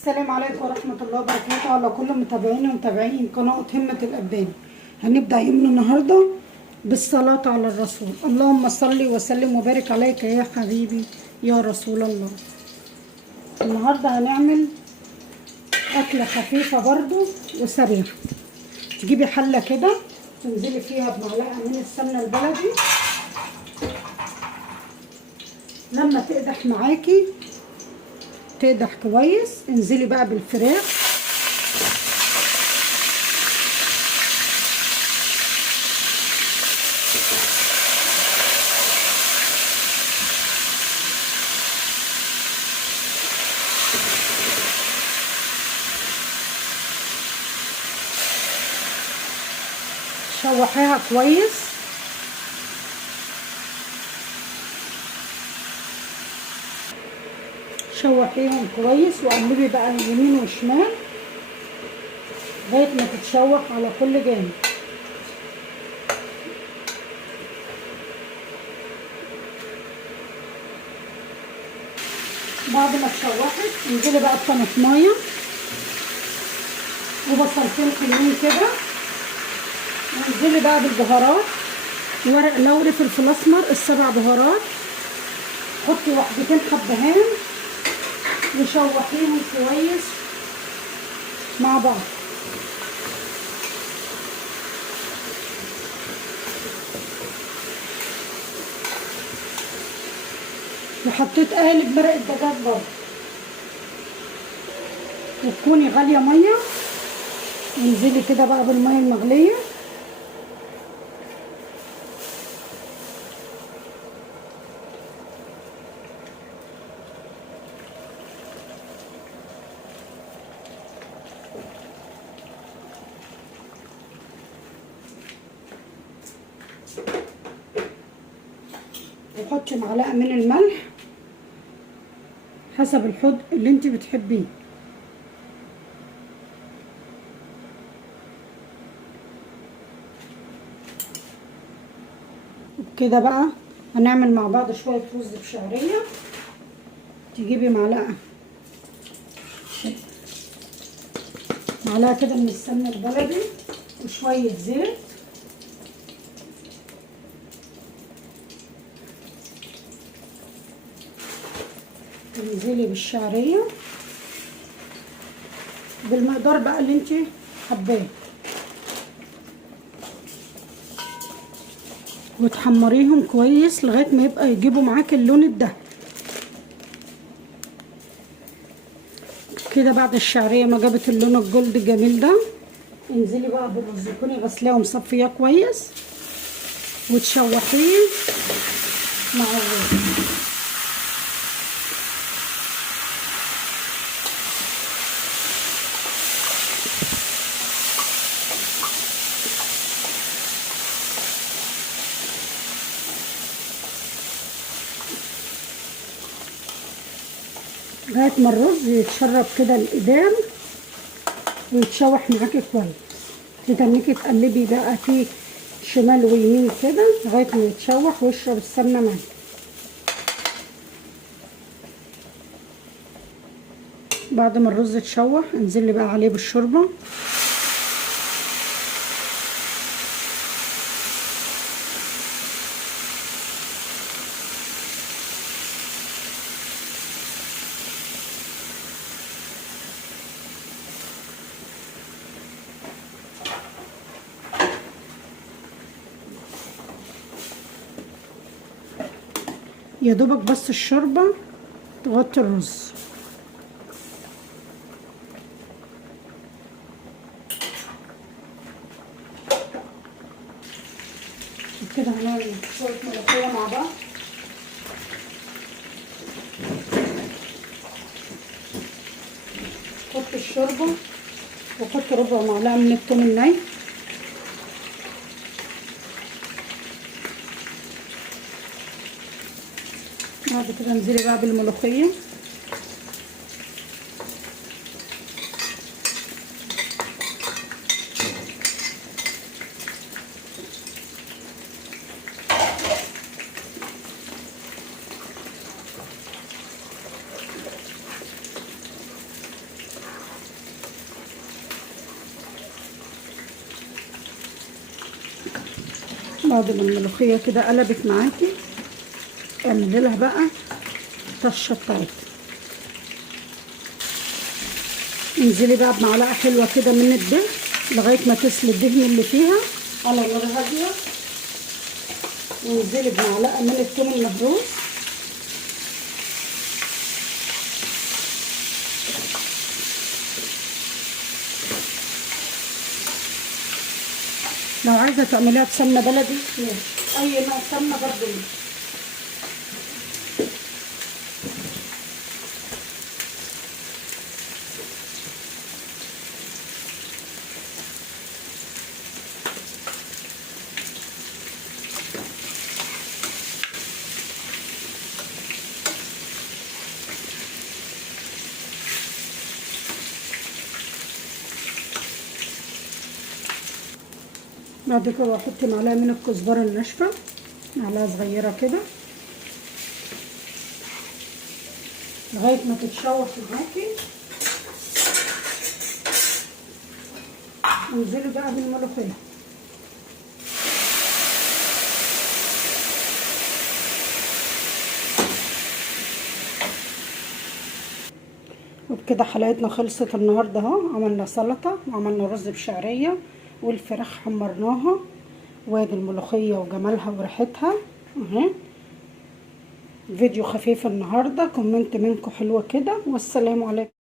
السلام عليكم ورحمة الله وبركاته على كل متابعين ومتابعين قناة همة الأباني. هنبدأ يومنا النهاردة بالصلاة على الرسول. اللهم صل وسلم وبارك عليك يا حبيبي يا رسول الله. النهاردة هنعمل أكلة خفيفة برضو وسريعة. تجيبي حلة كده تنزلي فيها بمعلقة من السمنة البلدي، لما تقدح معاكي تقدح كويس انزلي بقى بالفراخ. شوحيها كويس شوحيهم كويس وقلبي بقى يمين وشمال لغايه ما تتشوح على كل جانب. بعد ما اتشوحت انزلي بقى بطماطمايه وبصلتين حلوين كده، وانزلي بقى بالبهارات، ورق لوري، فلفل اسمر، السبع بهارات، حطي وحدتين حبهان وشوحيهم كويس مع بعض. وحطيت قالب مرق الدجاج برضه، وتكوني غاليه ميه، انزلي كده بقى بالميه المغليه وحطي معلقه من الملح حسب الحدق اللي انت بتحبيه. وبكده بقى هنعمل مع بعض شويه رز بشعريه. تجيبي معلقه كده من السمنه البلدي وشويه زيت، تنزلي بالشعريه بالمقدار بقى اللي انت حباه، وتحمريهم كويس لغايه ما يبقى يجيبوا معاكي اللون الدهبي كده. بعد الشعريه ما جابت اللون الجولد الجميل ده، انزلي بقى بالرز، تكوني غسلاه ومصفياه كويس وتشوحيه مع الرز. لغايه ما الرز يتشرب كده الايدام ويتشوح معاكي كويس. تتنكي تقلبي بقى فيه شمال ويمين كده لغايه ما يتشوح ويشرب السمنه معاكي. بعد ما الرز اتشوح انزلي بقى عليه بالشوربه، يا دوبك بس الشوربه تغطي الرز. كده هنعمل شويه ملوخيه مع بعض. حط الشوربه وحط ربع معلقه من الثوم الني، بعد كده انزلي بقى بالملوخيه، بعد ما الملوخيه كده قلبت معاكي اعملي لها بقى الطشه بتاعتها. انزلي بقى بمعلقه حلوه كده من الدهن لغايه ما تسلي الدهن اللي فيها على نار هاديه، وانزلي بمعلقه من الثوم المهروس، لو عايزه تعمليها بسمنه بلدي ماشي، اي نوع سمنه برضه ماشي. بعد كده احط معلقه من الكزبره الناشفه، معلقه صغيره كده لغايه ما تتشوح معاكي. انزلي بقى بالملوخيه. وبكده حلقتنا خلصت النهارده اهو. عملنا سلطه وعملنا رز بشعريه والفراخ حمرناها، وادي الملوخيه وجمالها وريحتها اهي. فيديو خفيف النهارده، كومنت منكم حلوه كده، والسلام عليكم.